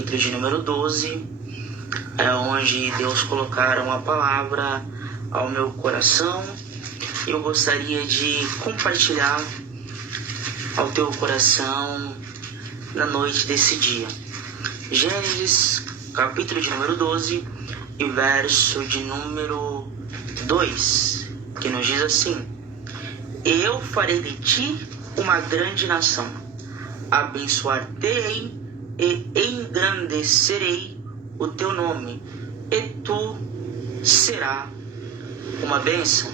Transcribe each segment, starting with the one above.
Capítulo de número 12, é onde Deus colocaram uma palavra ao meu coração. Eu gostaria de compartilhar ao teu coração na noite desse dia. Gênesis, capítulo de número 12, e verso de número 2, que nos diz assim: Eu farei de ti uma grande nação, abençoar-te-ei e engrandecerei o teu nome, e tu será uma bênção.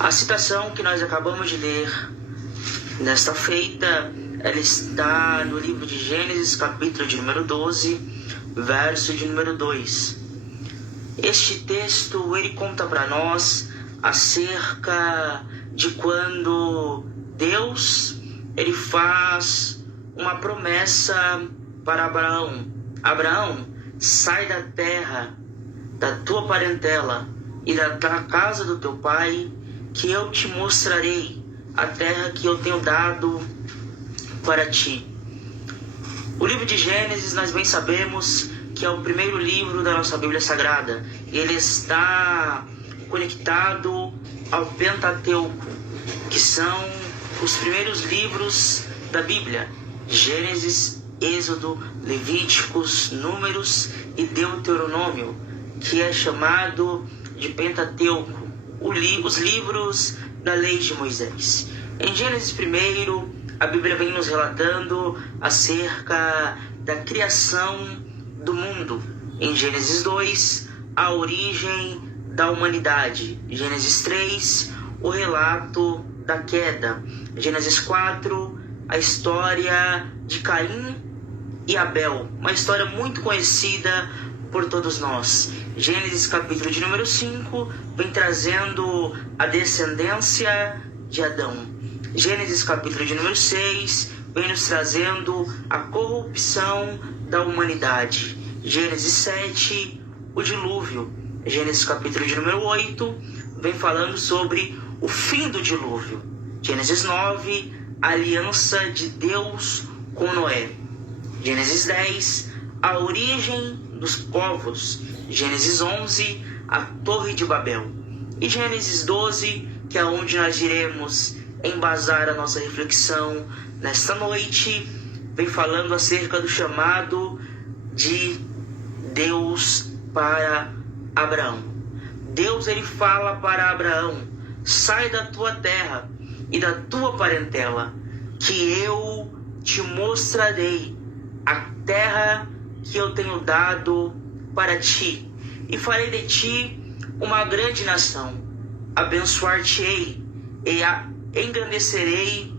A citação que nós acabamos de ler nesta feita, ela está no livro de Gênesis, capítulo de número 12, verso de número 2. Este texto, ele conta para nós acerca de quando Deus, ele faz uma promessa para Abraão. Abraão, sai da terra, da tua parentela e da casa do teu pai, que eu te mostrarei a terra que eu tenho dado para ti. O livro de Gênesis, nós bem sabemos que é o primeiro livro da nossa Bíblia Sagrada. Ele está conectado ao Pentateuco, que são os primeiros livros da Bíblia: Gênesis, Êxodo, Levíticos, Números e Deuteronômio, que é chamado de Pentateuco, os livros da lei de Moisés. Em Gênesis 1, a Bíblia vem nos relatando acerca da criação do mundo. Em Gênesis 2, a origem da humanidade. Gênesis 3, o relato da queda. Gênesis 4, a história de Caim e Abel, uma história muito conhecida por todos nós. Gênesis capítulo de número 5 vem trazendo a descendência de Adão. Gênesis capítulo de número 6 vem nos trazendo a corrupção da humanidade. Gênesis 7, o dilúvio. Gênesis capítulo de número 8 vem falando sobre o fim do dilúvio. Gênesis 9, a aliança de Deus com Noé. Gênesis 10, a origem dos povos. Gênesis 11, a Torre de Babel. E Gênesis 12, que é onde nós iremos embasar a nossa reflexão nesta noite, vem falando acerca do chamado de Deus para Abraão. Deus, ele fala para Abraão: sai da tua terra e da tua parentela, que eu te mostrarei a terra que eu tenho dado para ti, e farei de ti uma grande nação, abençoar-te-ei e engrandecerei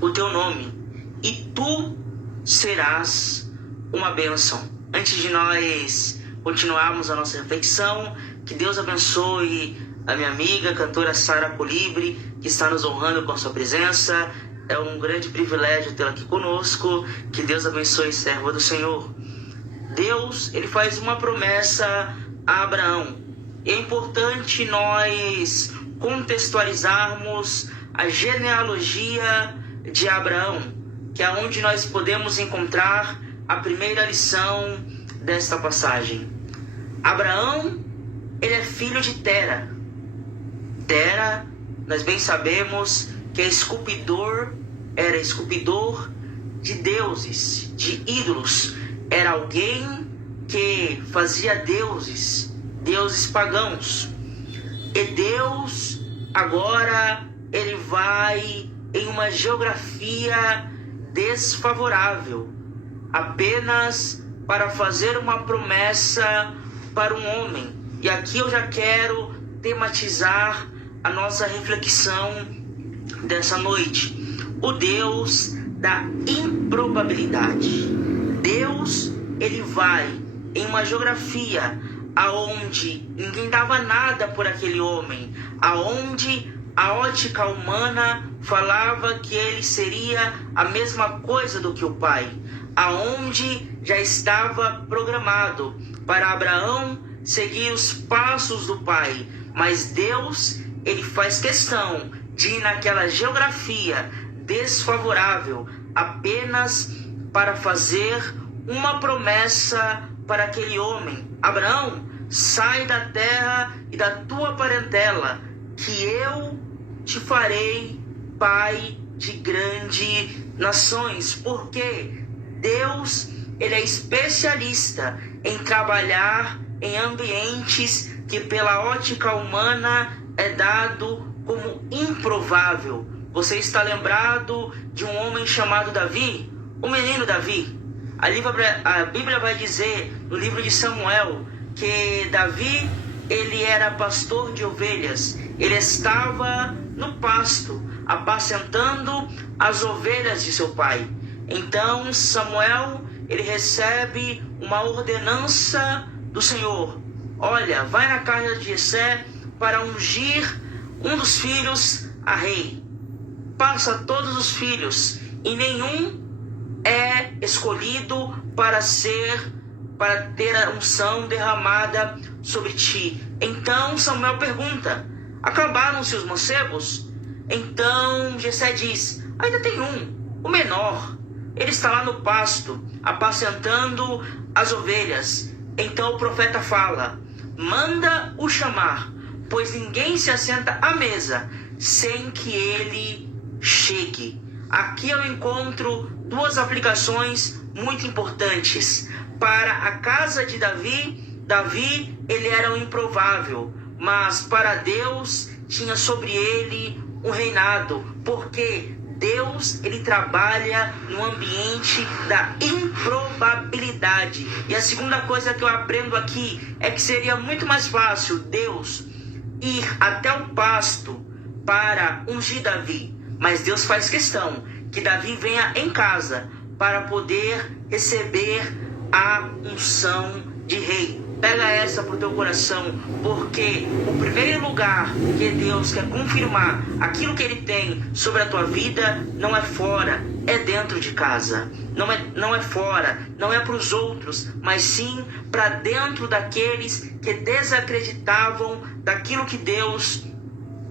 o teu nome, e tu serás uma bênção. Antes de nós continuarmos a nossa reflexão, que Deus abençoe a minha amiga, cantora Sara Polibre, que está nos honrando com a sua presença. É um grande privilégio tê-la aqui conosco. Que Deus abençoe, serva do Senhor. Deus, ele faz uma promessa a Abraão. É importante nós contextualizarmos a genealogia de Abraão, que é onde nós podemos encontrar a primeira lição desta passagem. Abraão, ele é filho de Tera. Tera, nós bem sabemos que era esculpidor de deuses, de ídolos. Era alguém que fazia deuses pagãos. E Deus, agora, ele vai em uma geografia desfavorável, apenas para fazer uma promessa para um homem. E aqui eu já quero tematizar a nossa reflexão dessa noite: o Deus da improbabilidade. Deus, ele vai em uma geografia aonde ninguém dava nada por aquele homem, aonde a ótica humana falava que ele seria a mesma coisa do que o pai, aonde já estava programado para Abraão seguir os passos do pai. Mas Deus, ele faz questão de ir naquela geografia desfavorável apenas para fazer uma promessa para aquele homem: Abraão, sai da terra e da tua parentela, que eu te farei pai de grandes nações. Porque Deus, ele é especialista em trabalhar em ambientes que pela ótica humana é dado como improvável. Você está lembrado de um homem chamado Davi? O menino Davi. A Bíblia vai dizer no livro de Samuel que Davi, ele era pastor de ovelhas. Ele estava no pasto, apacentando as ovelhas de seu pai. Então Samuel, ele recebe uma ordenança do Senhor: olha, vai na casa de Jessé para ungir um dos filhos a rei. Passa todos os filhos, e nenhum é escolhido para ter a unção derramada sobre ti. Então Samuel pergunta: acabaram-se os mancebos? Então Jessé diz: ainda tem um, o menor. Ele está lá no pasto, apacentando as ovelhas. Então o profeta fala: manda-o chamar, pois ninguém se assenta à mesa sem que ele chegue. Aqui eu encontro duas aplicações muito importantes. Para a casa de Davi, ele era um improvável, mas para Deus tinha sobre ele um reinado, porque Deus, ele trabalha no ambiente da improbabilidade. E a segunda coisa que eu aprendo aqui é que seria muito mais fácil Deus ir até o pasto para ungir Davi, mas Deus faz questão que Davi venha em casa para poder receber a unção de rei. Pega essa para o teu coração, porque o primeiro lugar que Deus quer confirmar aquilo que Ele tem sobre a tua vida não é fora, é dentro de casa. Não é fora, não é para os outros, mas sim para dentro daqueles que desacreditavam daquilo que Deus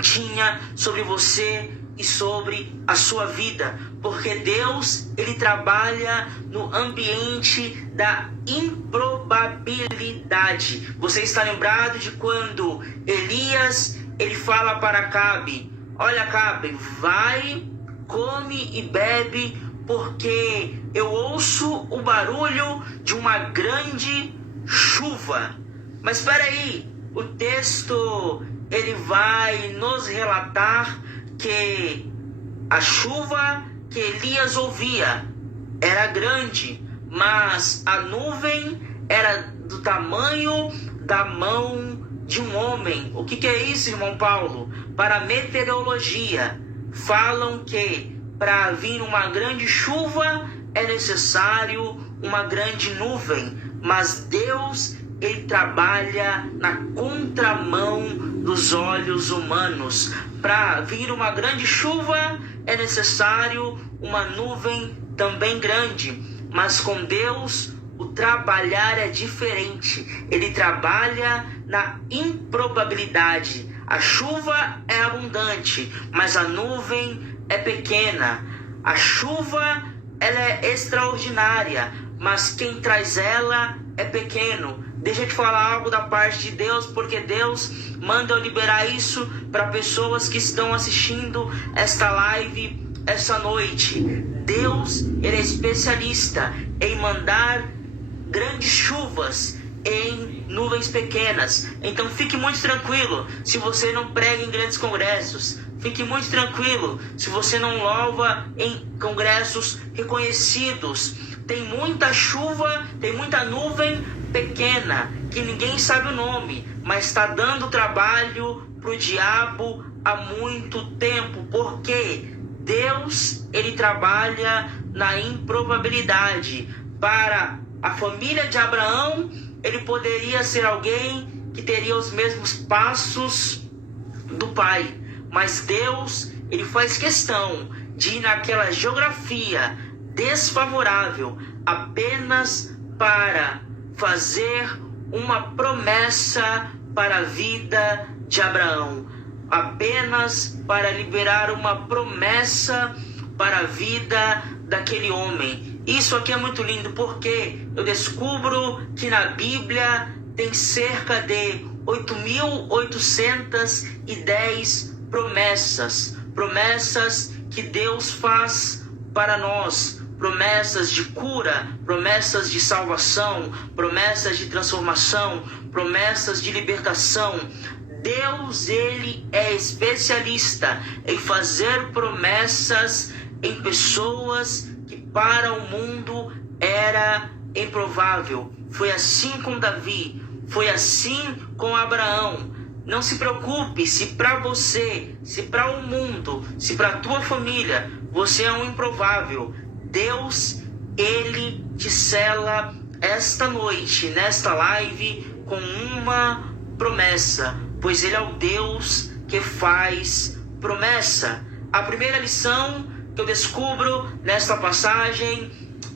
tinha sobre você e sobre a sua vida, porque Deus, ele trabalha no ambiente da improbabilidade. Você está lembrado de quando Elias, ele fala para Acabe: olha, Acabe, vai, come e bebe, porque eu ouço o barulho de uma grande chuva. Mas espera aí, o texto, ele vai nos relatar que a chuva que Elias ouvia era grande, mas a nuvem era do tamanho da mão de um homem. O que é isso, irmão Paulo? Para a meteorologia, falam que para vir uma grande chuva é necessário uma grande nuvem, mas Deus, ele trabalha na contramão dos olhos humanos. Para vir uma grande chuva é necessário uma nuvem também grande, mas com Deus o trabalhar é diferente. Ele trabalha na improbabilidade. A chuva é abundante, mas a nuvem é pequena. A chuva, ela é extraordinária, mas quem traz ela é pequeno. Deixa eu te falar algo da parte de Deus, porque Deus manda eu liberar isso para pessoas que estão assistindo esta live essa noite. Deus, ele é especialista em mandar grandes chuvas em nuvens pequenas. Então fique muito tranquilo se você não prega em grandes congressos. Fique muito tranquilo se você não louva em congressos reconhecidos. Tem muita chuva, tem muita nuvem pequena, que ninguém sabe o nome, mas está dando trabalho para o diabo há muito tempo, porque Deus, ele trabalha na improbabilidade. Para a família de Abraão, ele poderia ser alguém que teria os mesmos passos do pai, mas Deus, ele faz questão de ir naquela geografia desfavorável apenas para fazer uma promessa para a vida de Abraão, apenas para liberar uma promessa para a vida daquele homem. Isso aqui é muito lindo porque eu descubro que na Bíblia tem cerca de 8.810 promessas que Deus faz para nós, promessas de cura, promessas de salvação, promessas de transformação, promessas de libertação. Deus, ele é especialista em fazer promessas em pessoas que para o mundo era improvável. Foi assim com Davi, foi assim com Abraão. Não se preocupe se para você, se para o mundo, se para a tua família, você é um improvável. Deus, ele te sela esta noite, nesta live, com uma promessa, pois ele é o Deus que faz promessa. A primeira lição que eu descubro nesta passagem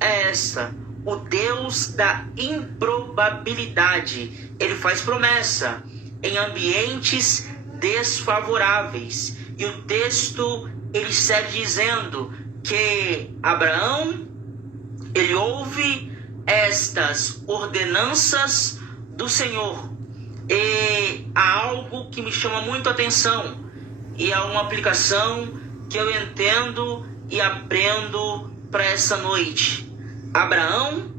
é esta: o Deus da improbabilidade. Ele faz promessa em ambientes desfavoráveis. E o texto, ele segue dizendo que Abraão, ele ouve estas ordenanças do Senhor. E há algo que me chama muito a atenção, e é uma aplicação que eu entendo e aprendo para essa noite. Abraão,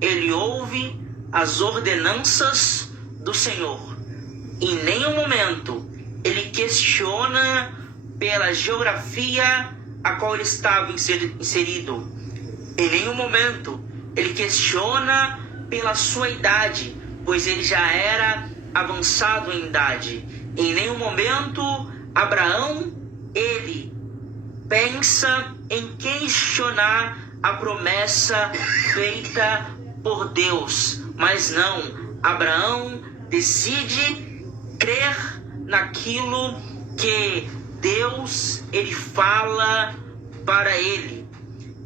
ele ouve as ordenanças do Senhor. Em nenhum momento ele questiona pela geografia a qual ele estava inserido. Em nenhum momento ele questiona pela sua idade, pois ele já era avançado em idade. Em nenhum momento Abraão, ele pensa em questionar a promessa feita por Deus. Mas não, Abraão decide crer naquilo que Deus, ele fala para ele.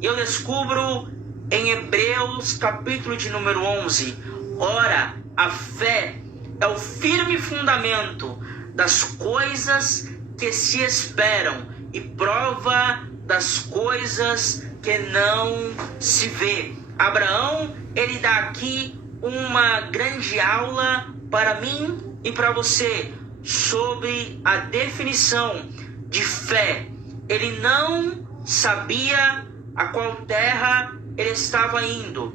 Eu descubro em Hebreus capítulo de número 11, ora, a fé é o firme fundamento das coisas que se esperam e prova das coisas que não se vê. Abraão, ele dá aqui uma grande aula para mim e para você sobre a definição de fé. Ele não sabia a qual terra ele estava indo.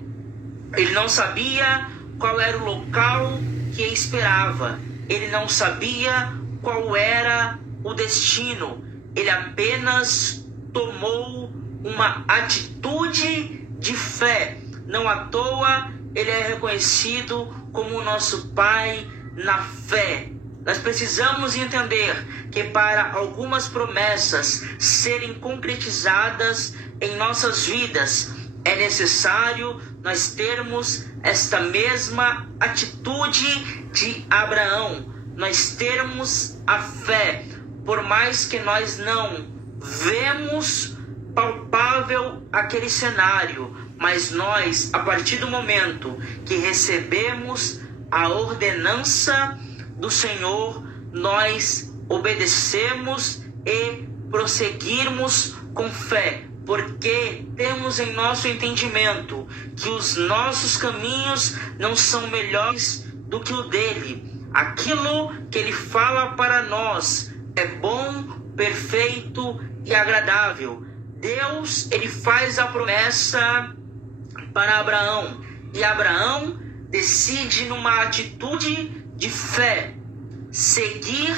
Ele não sabia qual era o local que esperava. Ele não sabia qual era o destino. Ele apenas tomou uma atitude de fé. Não à toa ele é reconhecido como o nosso Pai na fé. Nós precisamos entender que para algumas promessas serem concretizadas em nossas vidas, é necessário nós termos esta mesma atitude de Abraão. Nós termos a fé, por mais que nós não vemos palpável aquele cenário, mas nós, a partir do momento que recebemos a ordenança do Senhor, nós obedecemos e prosseguirmos com fé, porque temos em nosso entendimento que os nossos caminhos não são melhores do que o dele. Aquilo que ele fala para nós é bom, perfeito e agradável. Deus, ele faz a promessa para Abraão, e Abraão decide numa atitude de fé seguir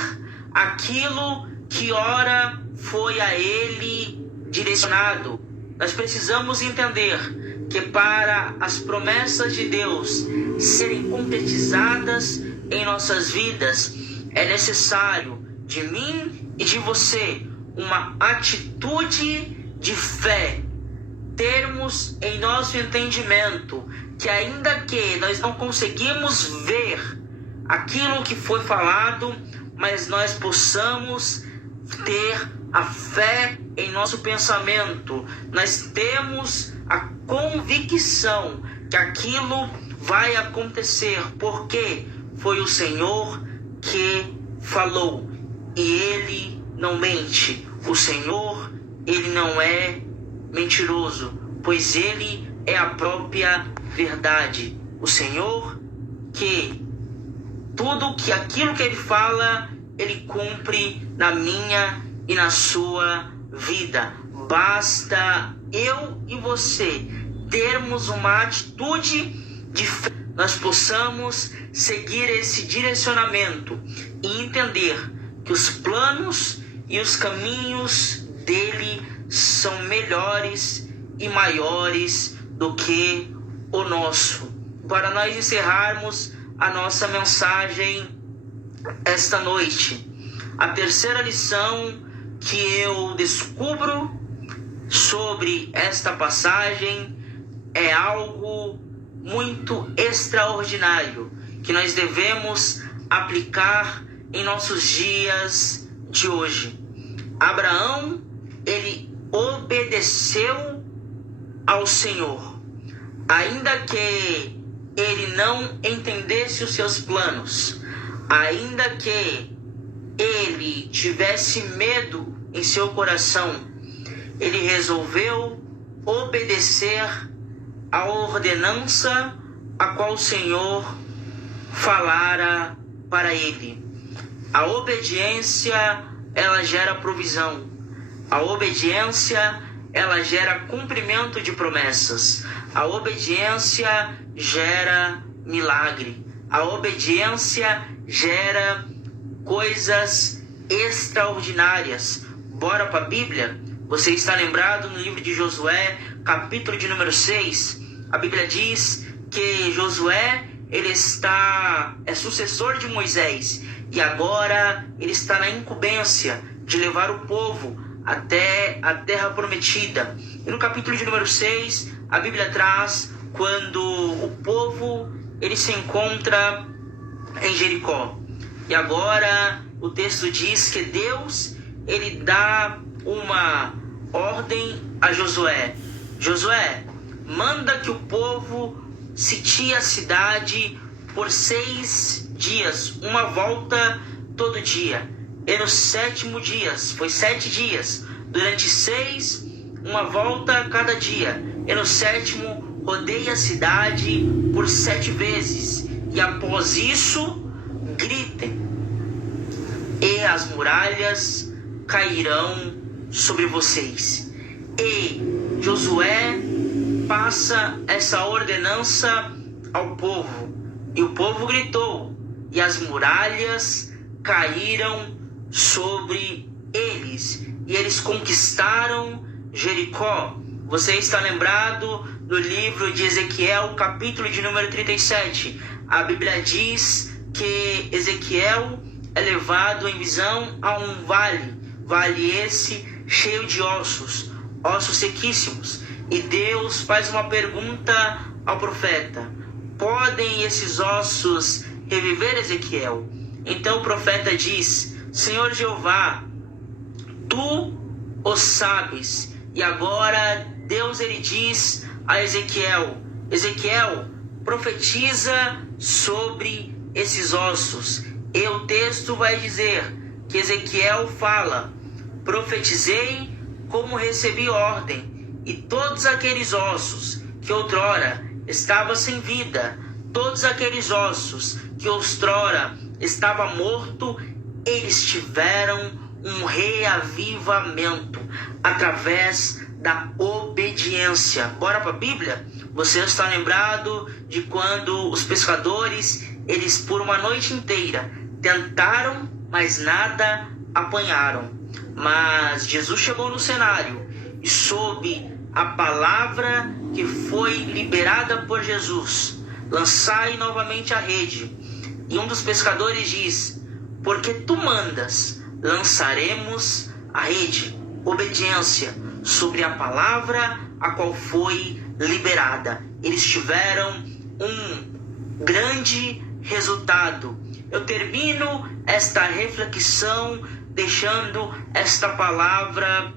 aquilo que ora foi a ele direcionado. Nós precisamos entender que para as promessas de Deus serem concretizadas em nossas vidas, é necessário de mim e de você uma atitude de fé. Termos em nosso entendimento que ainda que nós não conseguimos ver aquilo que foi falado, mas nós possamos ter a fé em nosso pensamento. Nós temos a convicção que aquilo vai acontecer, porque foi o Senhor que falou, e Ele não mente. O Senhor, Ele não é mentiroso. pois ele é a própria verdade. O Senhor que aquilo que ele fala, ele cumpre na minha e na sua vida. Basta eu e você termos uma atitude de fé, nós possamos seguir esse direcionamento e entender que os planos e os caminhos dele são melhores e maiores do que o nosso. Para nós encerrarmos a nossa mensagem esta noite, a terceira lição que eu descubro sobre esta passagem é algo muito extraordinário que nós devemos aplicar em nossos dias de hoje. Abraão, ele obedeceu ao Senhor, ainda que ele não entendesse os seus planos, ainda que ele tivesse medo em seu coração, ele resolveu obedecer a ordenança a qual o Senhor falara para ele. A obediência, ela gera provisão. A obediência, ela gera cumprimento de promessas. A obediência gera milagre. A obediência gera coisas extraordinárias. Bora para a Bíblia? Você está lembrado no livro de Josué, capítulo de número 6? A Bíblia diz que Josué, ele é sucessor de Moisés, e agora ele está na incumbência de levar o povo até a terra prometida. E no capítulo de número 6, a Bíblia traz quando o povo ele se encontra em Jericó. E agora o texto diz que Deus ele dá uma ordem a Josué. Josué, manda que o povo sitie a cidade por 6 dias, uma volta todo dia. E no 7º dia, foi 7 dias, durante 6, uma volta cada dia. E no 7º, rodeie a cidade por 7 vezes. E após isso, gritem, e as muralhas cairão sobre vocês. E Josué passa essa ordenança ao povo. E o povo gritou, e as muralhas caíram sobre eles. E eles conquistaram Jericó. Você está lembrado no livro de Ezequiel, capítulo de número 37. A Bíblia diz que Ezequiel é levado em visão a um vale esse cheio de ossos sequíssimos. E Deus faz uma pergunta ao profeta: podem esses ossos reviver, Ezequiel? Então o profeta diz: Senhor Jeová, tu o sabes. E agora Deus ele diz a Ezequiel: Ezequiel, profetiza sobre esses ossos. E o texto vai dizer que Ezequiel fala: profetizei como recebi ordem, e todos aqueles ossos que outrora estavam sem vida, todos aqueles ossos que outrora estavam mortos, eles tiveram um reavivamento através da obediência. Bora para a Bíblia? Você está lembrado de quando os pescadores, eles por uma noite inteira tentaram, mas nada apanharam. Mas Jesus chegou no cenário e sob a palavra que foi liberada por Jesus, lançai novamente a rede. E um dos pescadores diz: porque tu mandas, lançaremos a rede. Obediência sobre a palavra a qual foi liberada. Eles tiveram um grande resultado. Eu termino esta reflexão deixando esta palavra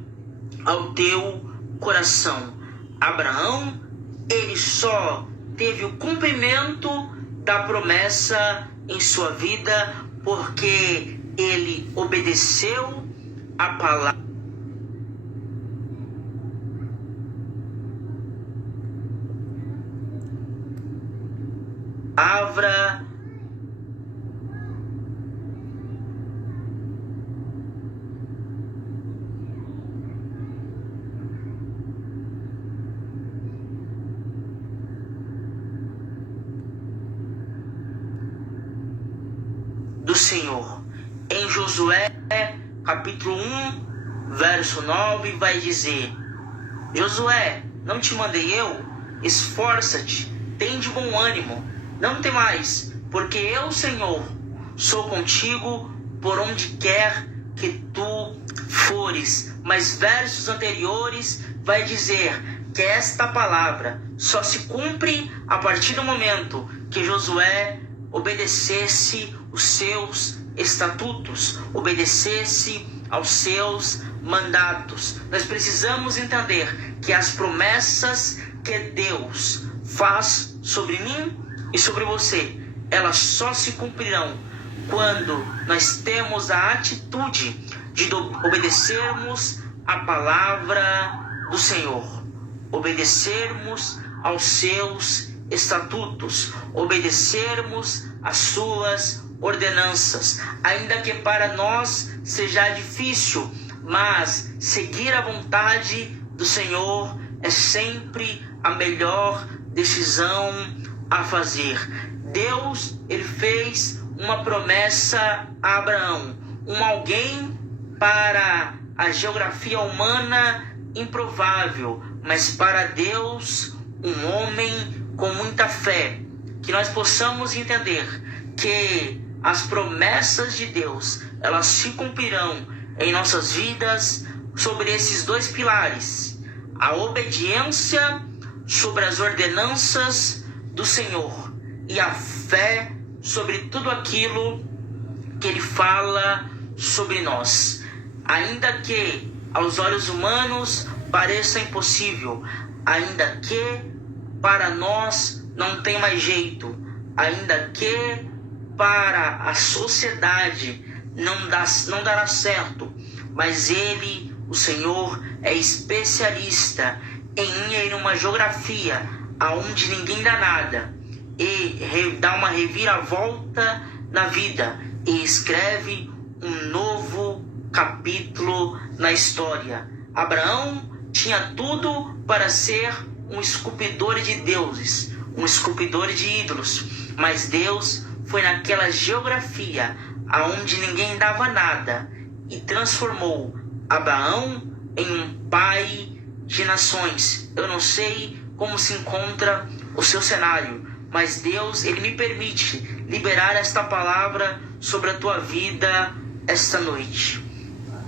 ao teu coração. Abraão, ele só teve o cumprimento da promessa em sua vida porque ele obedeceu a palavra. palavra do Senhor. Em Josué, capítulo 1, verso 9, vai dizer: Josué, não te mandei eu? Esforça-te, tem de bom ânimo, não temais, porque eu, Senhor, sou contigo por onde quer que tu fores. Mas versos anteriores vai dizer que esta palavra só se cumpre a partir do momento que Josué obedecesse os seus estatutos, obedecesse aos seus mandatos. Nós precisamos entender que as promessas que Deus faz sobre mim e sobre você, elas só se cumprirão quando nós temos a atitude de obedecermos a palavra do Senhor, obedecermos aos seus estatutos, obedecermos às suas ordenanças, ainda que para nós seja difícil, mas seguir a vontade do Senhor é sempre a melhor decisão a fazer. Deus, ele fez uma promessa a Abraão, um alguém para a geografia humana improvável, mas para Deus um homem com muita fé. Que nós possamos entender que as promessas de Deus, elas se cumprirão em nossas vidas sobre esses dois pilares: a obediência sobre as ordenanças do Senhor e a fé sobre tudo aquilo que Ele fala sobre nós. Ainda que aos olhos humanos pareça impossível, ainda que para nós não tem mais jeito, ainda que para a sociedade não dará certo, mas Ele, o Senhor, é especialista em ir em uma geografia aonde ninguém dá nada e dá uma reviravolta na vida e escreve um novo capítulo na história. Abraão tinha tudo para ser um esculpidor de deuses, um esculpidor de ídolos, mas Deus foi naquela geografia aonde ninguém dava nada e transformou Abraão em um pai de nações. Eu não sei como se encontra o seu cenário, mas Deus, Ele me permite liberar esta palavra sobre a tua vida esta noite.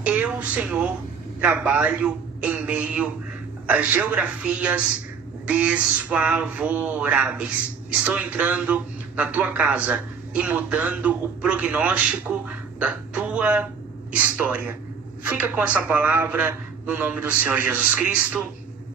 Eu, Senhor, trabalho em meio a geografias desfavoráveis. Estou entrando na tua casa e mudando o prognóstico da tua história. Fica com essa palavra no nome do Senhor Jesus Cristo.